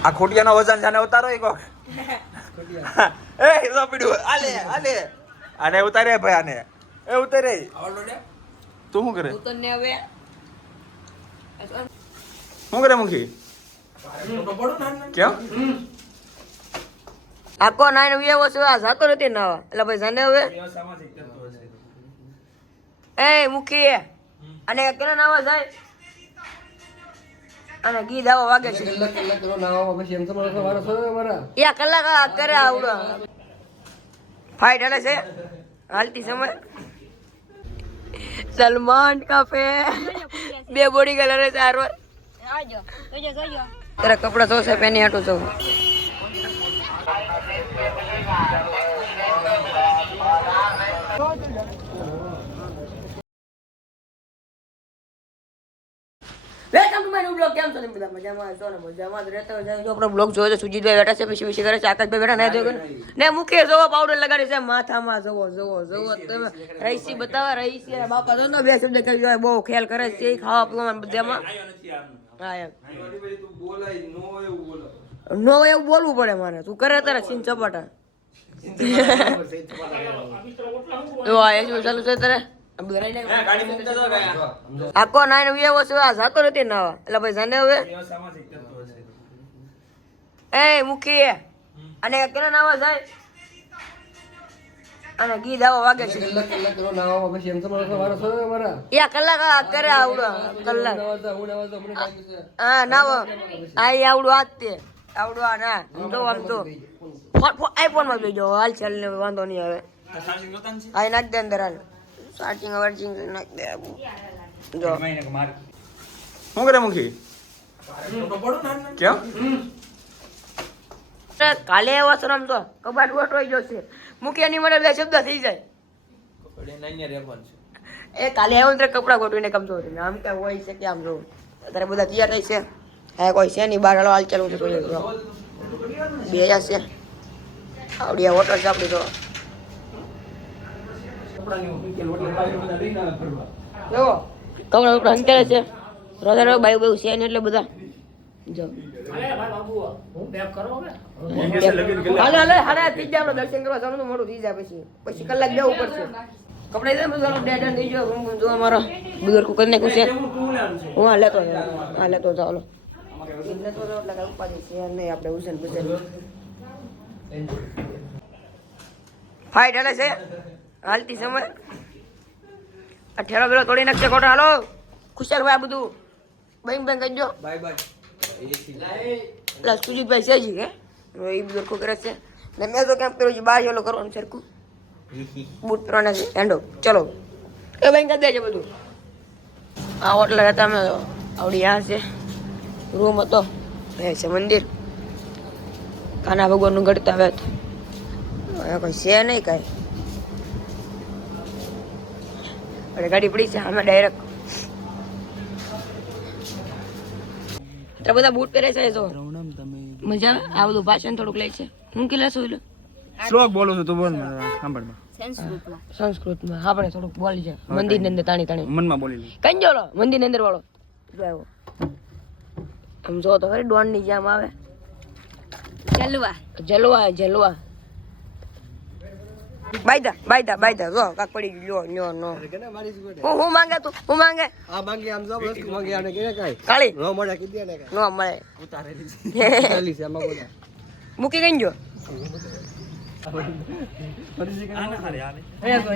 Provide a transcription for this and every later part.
આ ખોટિયાનો વજન જાને ઉતારો એક વખત એ લો પીડ્યું આલે આલે આને ઉતારે ભાઈ આને એ ઉતારે તું શું કરે ઉતરને હવે શું કરે મુખી કેમ આકો નાઈને વ્યવો છે આ જાતો નથી નાવા એટલે ભાઈ જાને હવે એ મુખી અને કેનો નાવા જાય અને ગીત આવો વાગે છે યા કલાક કરે આવડો ફાઈટ હાલે છે હાલતી સમય સલમાન કાફે બે બોડી કલર છે આરવાર તારા કપડા ધોશે પેની હાટું છો welcome to my new blog. કેમ છો તમે બધા મજામાં છો ને મજામાં જ રહેતા હોય જો આપણો બ્લોગ જોયો તો સુજીતભાઈ બેઠા છે પછી કરે છે આકાશભાઈ બેઠા ના જોયો ને મુખે જોવો પાવડર લગાડી છે માથામાં જોવો તમે રઈસી બતાવા રઈસી અને બાપા જો બે શબ્દ કહી જાય બહુ ખ્યાલ કરે છે ખાવા પીવામાં બધામાં હા એમ નો એવું બોલવું પડે મારે તું કરે તારે સીન ચપાટા એવો આ ચાલુ છે તારે આકો નાઈને વ્યવો છે આ જાતો નથી નાવા એટલે ભાઈ જાને હવે એ મુખી અને કેનો નાવા જાય અને ગીત આવો વાગે છે યા કલાક કરે આવડો કલાક હા નાવો આ આવડું આજ તે આવડું આ ના તો આમ તો આઈફોન માં જોઈજો હાલ ચાલ ને વાંધો નહીં હવે આ નાખ દે અંદર હાલ સ્ટાર્ટિંગ વર્જિંગ નાખ દે જો શું કરે મુખી કેમ કાલે એવો શરમ તો કબાટ ગોઠવાઈ જશે મુખી એની મને બે શબ્દ થઈ જાય એ કાલે આવ્યો ને કપડા ગોઠવીને કમ જોઉં આમ કે હોય છે કે આમ જોઉં અત્યારે બધા તૈયાર થઈ છે હા કોઈ છે નહીં બહાર હાલ ચાલુ છે કોઈ બે હજાર છે આવડી આ હોટલ છે આપણી તો કપડા કપડા અંકેલે છે રોજા બાઈ બાઈ છે ને એટલે બધા જો હાલે હાલે હાલે ત્રીજા આપણે દર્શન કરવા જવાનું મોડું થઈ જાય પછી કલાક જવું પડશે કપડા દે બધું ડેડ થઈ ગયો રૂમ જો અમારો બુદર કુકર ને કુશે હું આ લેતો ચાલો લેતો તો એટલે ઉપાધિ છે નહીં આપણે હુસેન હુસેન ફાઈટ હાલે છે હાલતી સમય આ ઠેલો બેલો તોડી નાખશે કોટર હાલો ખુશાલ ભાઈ આ બધું બેંગ બેંગ કરજો બાય બાય સુજીતભાઈ છે જી કે એ બધું કરે છે ને મેં તો કેમ કર્યું છે બહાર ઓલો કરવાનું સરખું બૂટ પહેરવાના છે હેન્ડો ચલો એ બેંગ કરી દેજે બધું આ હોટલ હતા અમે આવડી આ છે રૂમ હતો એ છે મંદિર કાના ભગવાનનું ગઢતા વેત કોઈ છે નહીં કાંઈ અરે ગાડી પડી છે અમે ડાયરેક્ટ બધા બૂટ પહેરે છે જો મજા આ બધું ભાષણ થોડુંક લે છે હું કે લેશું એટલે શ્લોક બોલું છું તું બોલ સાંભળ સંસ્કૃતમાં આપણે થોડુંક બોલી છે મંદિર ની અંદર તાણી મનમાં બોલી લે કઈ જોલો મંદિર ની અંદર વાળો જો આવ્યો આમ જો તો ખરી ડોન ની જેમ આવે જલવા બાયદા જો કાક પડી ગયો લ્યો નો હું માંગે તું હું માંગે આ માંગે આમ જો વસ્તુ માંગે આને કે કાઈ કાળી નો મળે કીધી ને કાઈ નો મળે ઉતારેલી ચાલી છે આમાં બોલા મૂકી ગઈ જો આના હારે આને એ તો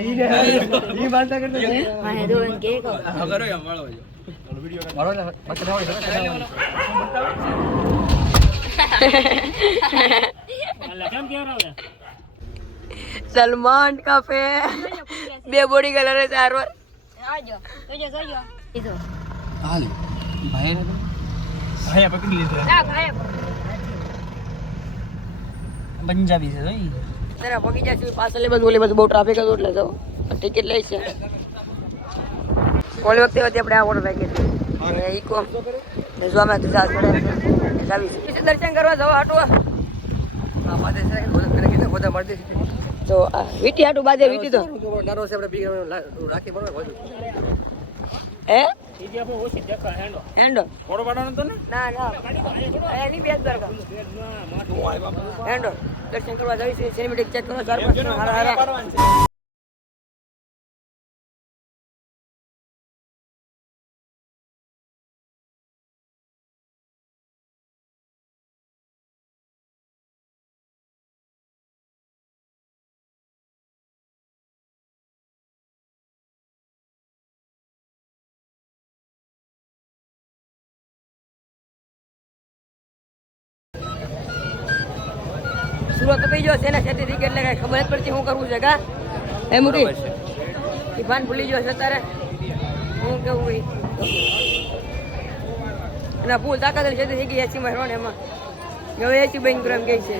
ઈ વાર્તા કરતો છે હા દો એમ કે કો કરો એમ વાળો વિડિયો વાળો ને બતા હોય કેમ કેવો રહે સલમાન કાફે બે બોડી કલર છે આરવાર આજો જોજો ઈતો હાલ ભાઈ પકડી લીધો પંજાબી છે જોઈ તેરા પગી જાય પાછળ બસ ઓલી બસ બહુ ટ્રાફિક હતો એટલે જો ટિકિટ લઈ છે ઓલી વખતે આપણે આ ઓર્ડર રાખી અને ઈકો ને જો અમે તુજા પડે ચાવી છે દર્શન કરવા જવા હાટવા આ માથે છે ઓલા કરે બધા મળદે તો વીટી હાટુ બાજે વીટી તો નાનો છે આપણે બી રાખી બરોબર હે હેન્ડો ફોટો પાડવાનો હતો ને ના ના એની બેસ દરકાર હેન્ડો દર્શન કરવા જઈશ સિનેમેટિક ચેક કરો 4-5 હારા હારા સુરત તો ગયો છે ને ખેતી થી એટલે કઈ ખબર જ પડતી શું કરવું છે કા એ મુકી એ ભાન ભૂલી ગયો છે તારે હું કેવું હોય અને ફૂલ તાકાત ખેતી થઈ ગઈ 80 માં હેરો ને એમાં હવે 80 બેન ગ્રામ ગઈ છે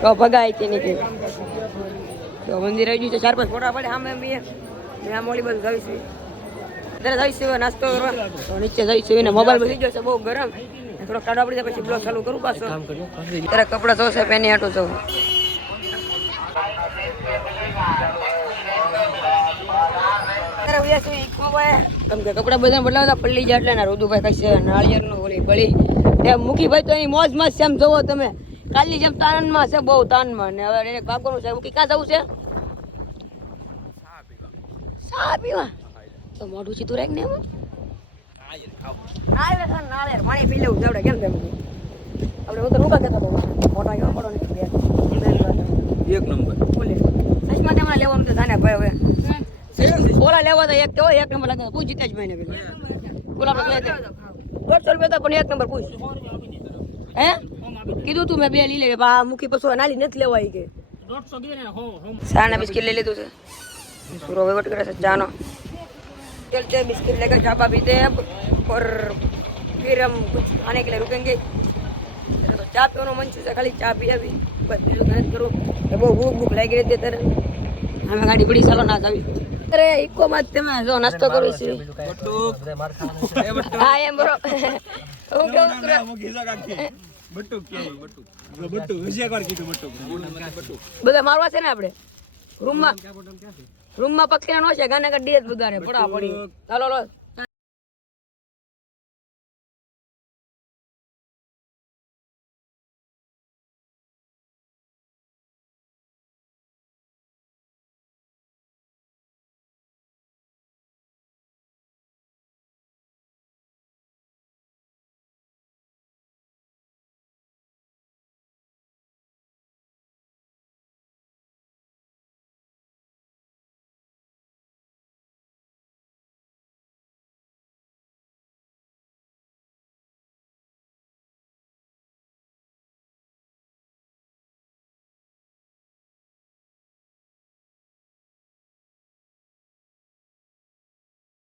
તો ભગાય કે નહીં તો મંદિર આવી ગયું છે 4-5 ફોટા પડે સામે બી મેં મોલી બધું જઈશું અત્યારે જઈશું નાસ્તો કરવા તો નીચે જઈશું ને મોબાઈલ બધી ગયો છે બહુ ગરમ થોડો કાઢવા પડી જાય પછી બ્લોગ ચાલુ કરું પાછો ત્યારે કપડા ધોશે પેની હાટું જવું કેમ કે કપડા બધા બદલાવતા પલ્લી જાય એટલે રોધુભાઈ કશે નાળિયેર નો ઓલી બળી એમ મૂકી ભાઈ તો એની મોજ માં સેમ જોવો તમે કાલની જેમ તાનમાં છે બહુ તાનમાં ને હવે એને કાકોનું છે મૂકી ક્યાં જવું છે ચા પીવા તો મોઢું સીધું રાખ ને એમાં પાણી પી લેવું જવડે કેમ તેમ આપણે હું તો રૂકા કહેતો હતો મોટા કેવા પડો ને એક નંબર બોલે સચમાં તેમાં લેવાનું તો જાને ભાઈ હવે ઓલા લેવા તો એક કેવો 1 નંબર લાગે પૂછ જીતે જ ભાઈને પેલા બોલા આપણે લે 150 રૂપિયા તો પણ 1 નંબર પૂછ હે કીધું તું મેં 2 લઈ લે બા મુખી પછો નાલી નથી લેવાય કે 150 ગીરે ને હો સાના બિસ્કિટ લઈ લીધું છે પૂરો વેવટ કરે છે ચાનો चलते बिस्किट लेकर चापा पीते हैं और फिर हम कुछ खाने के लिए रुकेंगे तो चाय पीने मन से खाली चाय पी अभी बस मेहनत करो तो वो भूख लगी रहती है हमें गाड़ी बड़ी चलो ना जावी अरे इको मत में जो नाश्ता करो इसी हां एम ब्रो ओके બટ્ટુ વિજય કર કીધું બટ્ટુ બધા મારવા છે ને આપણે રૂમમાં પક્ષીના નો છે ગાને ડીએસ બગાડે પડા પડી ચાલો લો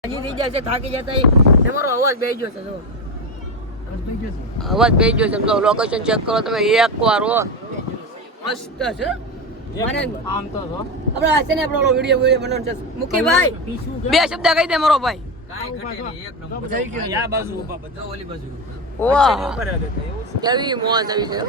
હજી થઈ જાય છે થાકી જતા તમારો અવાજ બેસી ગયો છે જો અવાજ બેસી ગયો છે સમજો લોકેશન ચેક કરો તમે એકવાર હો મસ્ત છે મને આમ તો જો આપણે આ છે ને આપણો વિડિયો બનાવવાનો છે મુકી ભાઈ 2 શબ્દ કહી દે મારો ભાઈ કાઈ ઘટે નહીં એક નંબર જઈ ગયો યા બાજુ ઉભા બધા ઓલી બાજુ વાહ કેવી મોજ આવી છે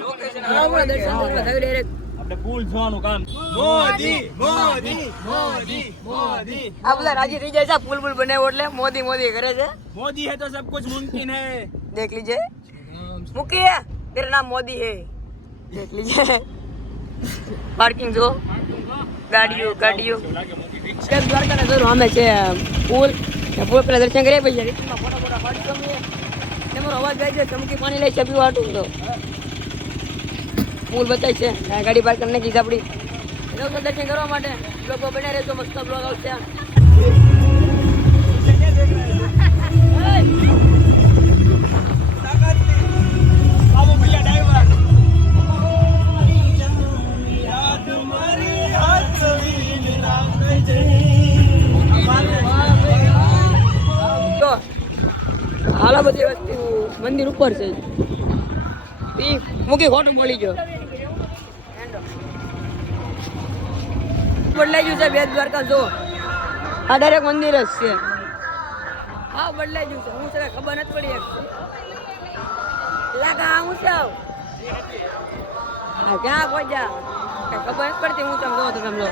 લોકેશન આપણે દર્શન કરવા થઈ ડાયરેક્ટ પુલ જોવાનું કામ મોદી મોદી મોદી મોદી આ બધા રાજી થઈ જાય છે પુલ પુલ બનાવ્યો એટલે મોદી મોદી કરે છે मोदी है तो सब कुछ मुमकिन है देख लीजिए मुखिया तेरा नाम मोदी है देख लीजिए पार्किंग जो गाड़ियों सब द्वारका ना जरूर हमें છે પુલ પુલ પેલા દર્શન કરે પછી રીતમાં ફોટા પાડી ગમે તમારો અવાજ ગાઈ છે ચમકી પાણી લઈ છે પીવાટું તો પુલ બતાય છે ગાડી પાર્ક કરીને કીધા આપડી લોકો દર્શન કરવા માટે લોકો બને રહેજો મસ્ત બ્લોગ આવશે बाबू भैया ड्राइवर તો હાલા બધી વસ્તુ મંદિર ઉપર છે ઈ મૂકી ખોટું બોલી ગયો બદલાઈ ગયું છે બેટ દ્વારકા જો આ ડાયરેક્ટ મંદિર જ છે હા બદલાઈ ગયું છે હું છે ખબર નથી પડી લાગા હું છે આ ક્યાં પહોંચ્યા ખબર નથી પડતી હું તમે જો તમે લો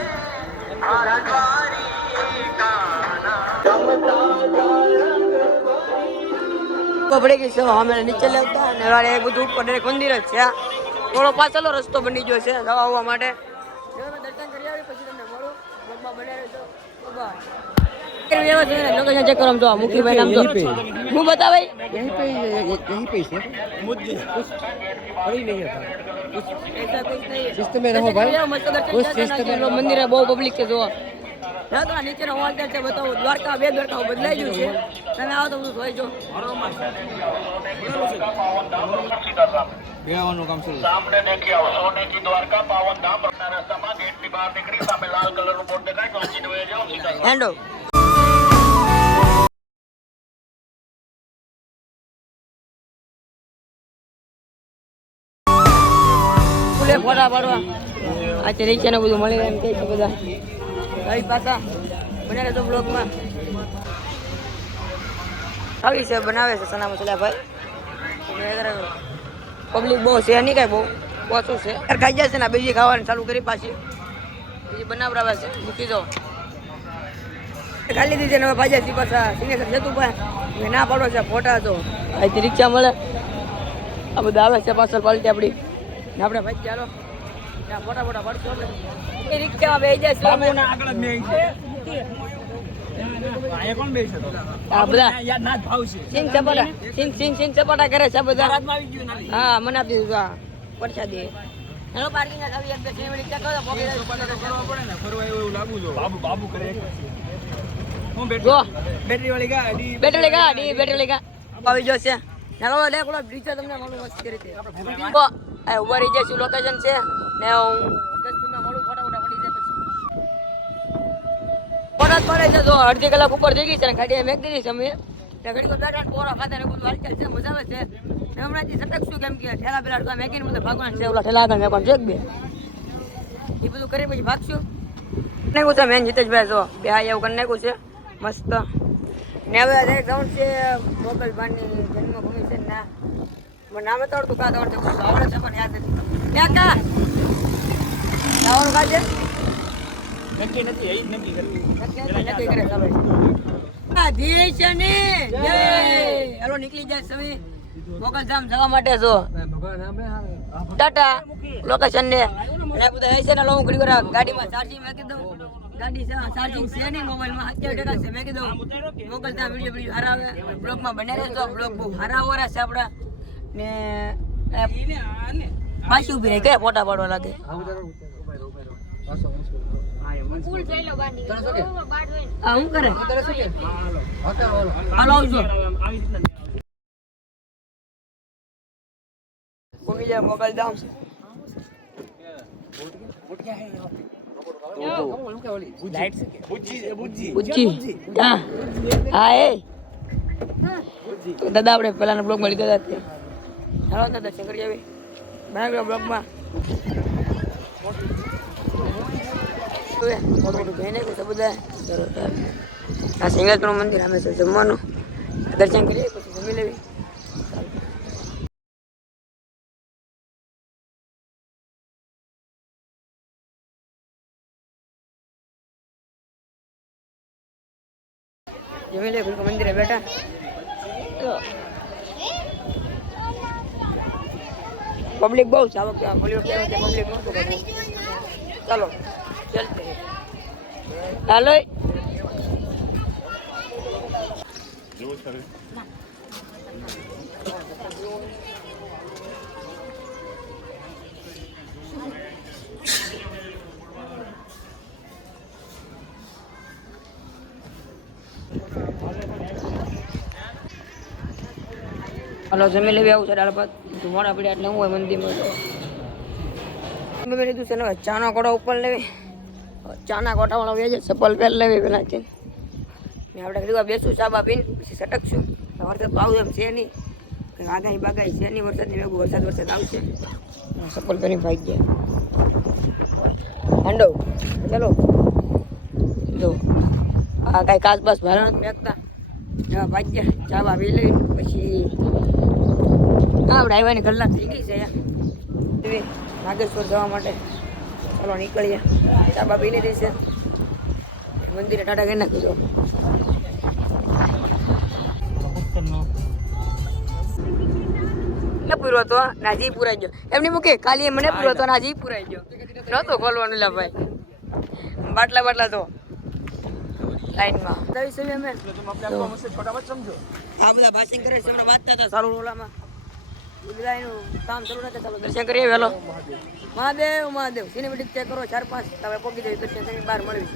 પડી ગઈ છે અમે નીચે લેતા અને વાળે બધું ઉપર ડાયરેક્ટ મંદિર જ છે. થોડો પાછળનો રસ્તો બની ગયો છે જવા આવવા માટે. દર્શન કરી આવી પછી તમને મળું. બાબા બને રહેજો. બાબા लोकेशन चेक करो हम तो मुखी भाई नाम तो मुंह बता भाई यहीं पे से मुझे कुछ बड़ी नहीं होता कुछ ऐसा कुछ नहीं है शिस्त में रहो भाई कुछ शिस्त में रहो मंदिर है बहुत पब्लिक के जो ना तो नीचे નો હોલ છે બતાવો દ્વારકા બે દ્વારકા બદલાઈ ગયું છે તમે આવો તો બધું જોઈ જો બેવાનું કામ શરૂ सामने देखिए आओ सोने की द्वारका पावन धाम अपना रास्ता में गेट की बाहर निकली सामने लाल कलर નું બોર્ડ દેખાય કંટીન્યુ હોય જાઓ સીધા હેન્ડો ફૂલે ફોટા પાડવા આ છે નીચે ને બધું મળી રહે એમ કે છે બધા કઈ પાછા બને રહેજો બ્લોગમાં આવી છે બનાવે છે સના મસાલા ભાઈ પબ્લિક બહુ છે નહીં કાંઈ બહુ ઓછું છે ખાઈ જાય છે ને બીજી ખાવાનું ચાલુ કરી પાછી બીજી બનાવડાવે છે મૂકી દો ખાલી દીધી હવે ભાજ્યા છે પાછા સિંગેસર જતું ભાઈ ના પાડો છે ફોટા તો અહીંથી રિક્ષા મળે આ બધા આવે છે પાછળ પાલટી આપણી ને આપણે ભાઈ ચાલો ફોટા ફોટા પાડશું આપણે એ રિક્ષામાં બેસી જાય છે અમે આગળ જ નહીં છે આ કોણ બેસે તો આ બધા યાર ના ભાવ છે સિંગ ચપાટા સિંગ ચપાટા કરે છે બધા રાતમાં આવી ગયું ના હા મને આપી દીધું હા પરસાદી હેલો પાર્કિંગ ના ચાવી એક બે મિનિટ ચેક કરો પોકેટ કરવા પડે ને ફરવા એવું લાગુ જો બાબુ કરે હું જો બેટરી વાળી ગાડી બેટરી ગા આવી જો છે ચાલો લે કોલો બ્રિજ તમને માલુમ મસ્ત કરી દે તો આ ઉભા રહી જઈશું લોકેશન છે ને હું 10 મિનિટમાં મળું ફોટા પડી જાય પછી ફોટા પડે છે જો અડધી કલાક ઉપર જઈ ગઈ છે ને ગાડી મેક દીધી છે અમે ઘડી વાર બેઠા પોરા ખાતા ને બધું હાલચાલ છે મજા આવે છે હમણાંથી સટકશું કેમ કે ઠેલા પેલા મેકીને બધું ભાગવાનું છે ઓલા ઠેલા આગળ મેકવાનું છે બે એ બધું કરી પછી ભાગશું નાખ્યું છે મેન જીતેશભાઈ જો બે આ એવું કરી નાખ્યું છે મસ્ત ને હવે એક ગ્રાઉન્ડ છે ગોપાલભાઈની જન્મભૂમિ છે ના મને નામે તો આવડતું કા આવડે છે પણ યાદ નથી ક્યાં કા જવાનું કા છે નક્કી નથી એ નક્કી કરવી નક્કી કરે ચાલો હેલો નીકળી જાય સવી મોગલધામ જવા માટે જો ટાટા લોકેશન ને અને બધા હશે ને હું ઘડી વાર ગાડીમાં ચાર્જિંગ મેં કીધું ગાડી ચાર્જિંગ છે નહીં મોબાઈલમાં 70% છે મેં કીધું મોગલધામ વિડીયો સારા આવે બ્લોગમાં બને રહેજો બ્લોગ બહુ સારા વરા છે આપણા ને પાછી ઉભી રહી ગયા ફોટા પાડવા લાગે હા હું કરે હાલો આવજો ભૂમિ જાય મોગલધામ દાદા આપણે પેલાના બ્લોગ માં લીધા હતા હાલો દાદા દર્શન કરી આવી બનાવ્યો બ્લોગમાં મોટું જોઈને બધા આ સિંગેશ્વર મંદિર અમે છે જમવાનું દર્શન કરીએ પછી જમી લેવી જમી લે મંદિરે બેઠા પબ્લિક બહુ છે આ વખતે પબ્લિક નહોતું ચાલો ચલતે હાલો હાલો જમી લેવી આવું છે દાળ ભાત મોડા પડ્યા એટલે હું હોય મંદિરમાં મેં લીધું છે ને ચાના કોટા ઉપર લેવી ચાના કોટાવાળો વેજે ચપ્પલ પહેર લેવી પેલા છે ને આપણે કીધું બેસું ચાબા પીને પછી સટકશું વરસાદ તો આવશે એમ છે નહીં આગાહી બાગાહી છે નહીં વરસાદની ભેગું વરસાદ આવશે ચપ્પલ પહેરી ભાઈ ગયા હેન્ડો ચલો જો આ કાંઈ કાચ બાસ ભારા નથી મેકતા ભાઈ ગયા ચાબા પી લઈ પછી આપણે આવ્યાની કલાક થઈ ગઈ છે નાગેશ્વર જવા માટે ચાલો નીકળીએ ચાબા પી લીધી છે મંદિરે ટાટા કરી નાખ્યું પૂરો હતો ને આજે પૂરાઈ ગયો એમની મૂકે ખાલી મને પૂરો હતો ને આજે પૂરાઈ ગયો નહોતો ખોલવાનું લા ભાઈ બાટલા તો લાઈનમાં અમે આ બધા ભાષણ કરે છે હમણાં વાંચતા હતા ચાલુ ઓલામાં બધા એનું કામ શરૂ નથી ચાલુ દર્શન કરીએ વહેલો મહાદેવ સિનેમેટિક ચેક કરો 4-5 તમે પોકી જઈ દર્શન કરી બહાર મળવી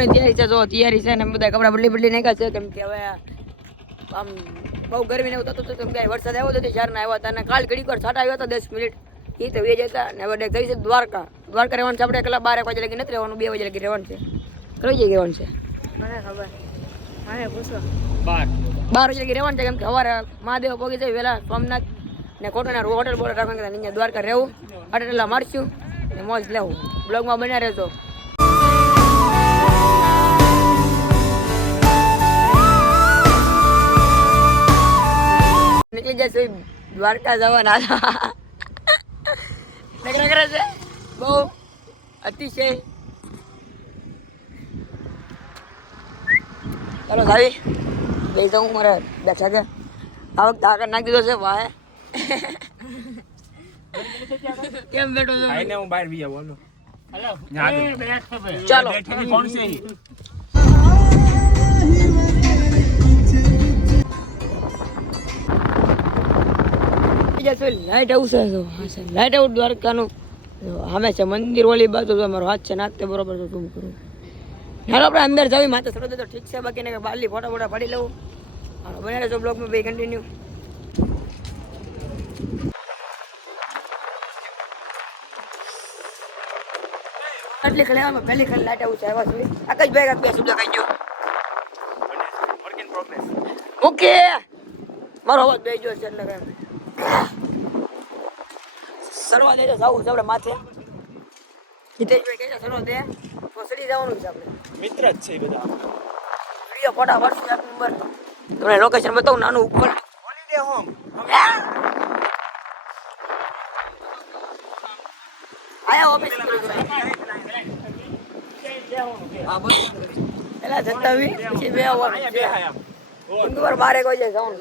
તૈયારી છે જો તૈયારી છે ને બધા કપડા બદલી નાખ્યા છે કેમ કે હવે આમ બહુ ગરમી ને એવું થતું હતું કે વરસાદ આવ્યો હતો 4 ના આવ્યા હતા અને કાલ ઘડીક વાર છાંટા આવ્યો હતો 10 મિનિટ એ તો વે જતા ને હવે જઈ છે દ્વારકા રહેવાનું છે આપણે કલા 12 વાગે લગી નથી રહેવાનું 2 વાગે લગી રહેવાનું છે કઈ જગ્યાએ રહેવાનું છે મને ખબર મને પૂછો 12 વાગે લગી રહેવાનું છે કેમ કે સવારે મહાદેવ પહોંચી જાય વહેલા સોમનાથ ને કોટોના હોટલ બોર્ડર રાખવાનું અહીંયા દ્વારકા રહેવું અટેલા મારશું ને મોજ લેવું બ્લોગમાં બન્યા રહેજો નીકળી જશે દ્વારકા જવાના નકરા કરે છે બહુ અતિશય ચાલો સાવી જઈ જાઉં મારે બેઠા છે આ વખતે આગળ નાખી દીધો છે વાહે કેમ બેઠો છો હું બહાર બી આવું ચાલો કોણ છે લાઈટ હાઉસ છે લાઈટ હાઉસ દ્વારકાનું સામે છે મંદિર ઓલી બાજુ અમારો હાથ છે નાખતે બરોબર તો તું કરું હાલો આપણે અંદર જાવી માથે સડો તો ઠીક છે બાકી ને બાલી ફોટા પાડી લઉં હાલો બને રહેજો બ્લોગમાં ભાઈ કન્ટિન્યુ આટલી ખલેવામાં પહેલી ખલે લાઈટ હાઉસ આવ્યા છે આકાશભાઈ કાક બે શબ્દ કહી ગયો ઓકે મારો અવાજ બે ગયો છે એટલે કે સરવા દે જાવું છે આપણે માથે હિતેશભાઈ કહે છે સરવા દે તો સડી જવાનું છે આપણે મિત્ર જ છે બધા વિડીયો ફોટા પાડશું 1 નંબર તમને લોકેશન બતાવું નાનું ઉપર હોલિડે હોમ આયા ઓફિસ પેલા જતાવી પછી બે આવવાનું બે હાયા એકવાર બારે કોઈ જાય જવાનું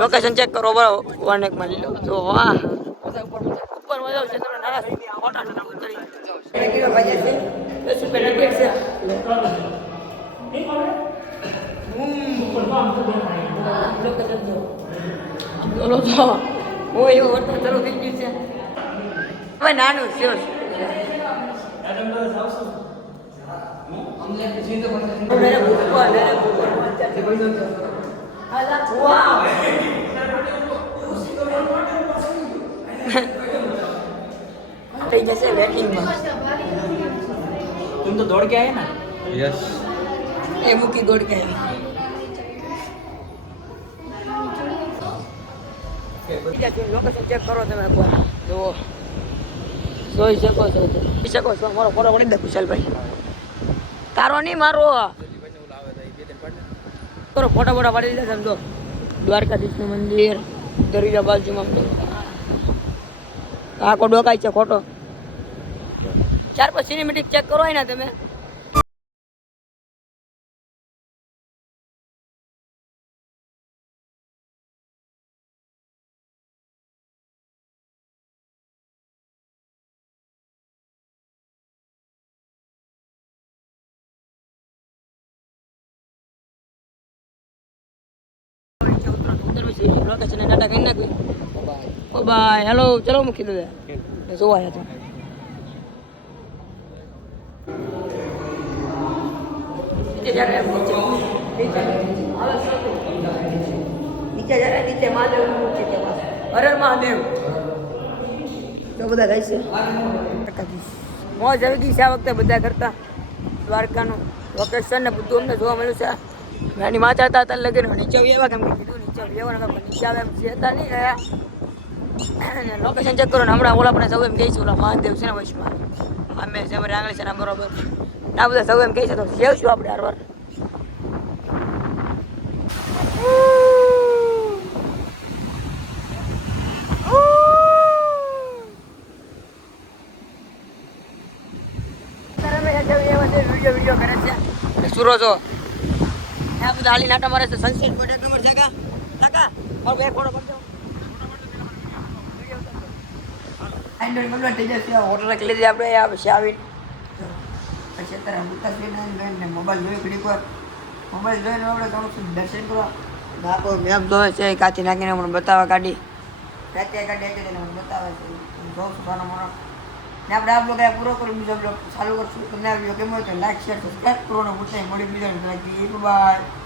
લોકેશન ચેક કરો બરાબર 1 માં લઈ લો જો વાહ ઉપર મજા આવશે તમને નાના ફોટા ઉતરી 1 કિલો ભાજી છે 10 રૂપિયા નગેટ છે લોકેશન જો બોલો તો ઓય એવો વર્તન ચાલુ થઈ ગયું છે હવે નાનું છે થઈ જશે વેટિંગમાં तुम तो दौड़ के आए ना यस એ મૂકી દોડ કે આવી લોકેશન ચેક કરો તમે એકવાર જુઓ જોઈ શકો છો મારો ફોટો પડી દે કુશલભાઈ તારો નહીં મારો કરો ફોટા બોટા પાડી દીધા સમજો દ્વારકાધીશનું મંદિર દરિયા બાજુમાં આખો ડોકાય છે ખોટો 4-5 સિનેમેટિક ચેક કરો ને તમે લોકેશન ડાટા કરી નાખ્યું બાય હેલો ચલો મૂકી દો જોવા હતા નીચે મહાદેવ હરે મહાદેવ તો બધા થાય છે મોજ આવી ગઈ છે આ વખતે બધા કરતા દ્વારકાનું લોકેશન ને બધું અમને જોવા મળ્યું છે નાની માતા હતા ત્યારે લગીને નીચે એવા કેમ કે કીધું નીચે લેવાના નીચે આવે એમ જતા નહીં રહ્યા લોકેશન ચેક કરો ને હમણાં ઓલા આપણે સૌ એમ કહીશું ઓલા મહાદેવ છે ને વચમાં અમે છે અમારે આંગળી છે ને બરોબર આ બધા સૌ એમ કહી છે તો સેવશું આપણે હારવાર છે એ બધે વિડીયો કરે છે અને સુરો જો આ બધા હાલી નાટા મારે છે સનસેટ પોઈન્ટ એક નંબર છે કાકા મારો એક ફોટો પડજો એન્ડ્રોઈડ મોબાઈલ થઈ જશે હોટલ લીધી આપણે આ પછી આવી પછી અત્યારે મુત્તા જોઈને મોબાઈલ જોઈ ઘડીક વાર મોબાઈલ જોઈને આપણે થોડું દર્શન કરો બાપો મેપ જોવે છે કાચી નાખીને મને બતાવવા કાઢી રાતે કાઢી તેને મને બતાવે છે જોઉં છું સોનો મોનો ને આપણે આ બ્લોગ પૂરો કરી બીજો બ્લોગ ચાલુ કરશું તમને આ વિડીયો કેમ હોય તો લાઈક શેર સબસ્ક્રાઈબ કરવાનો ભૂલતા નહીં મળી બીજા બાય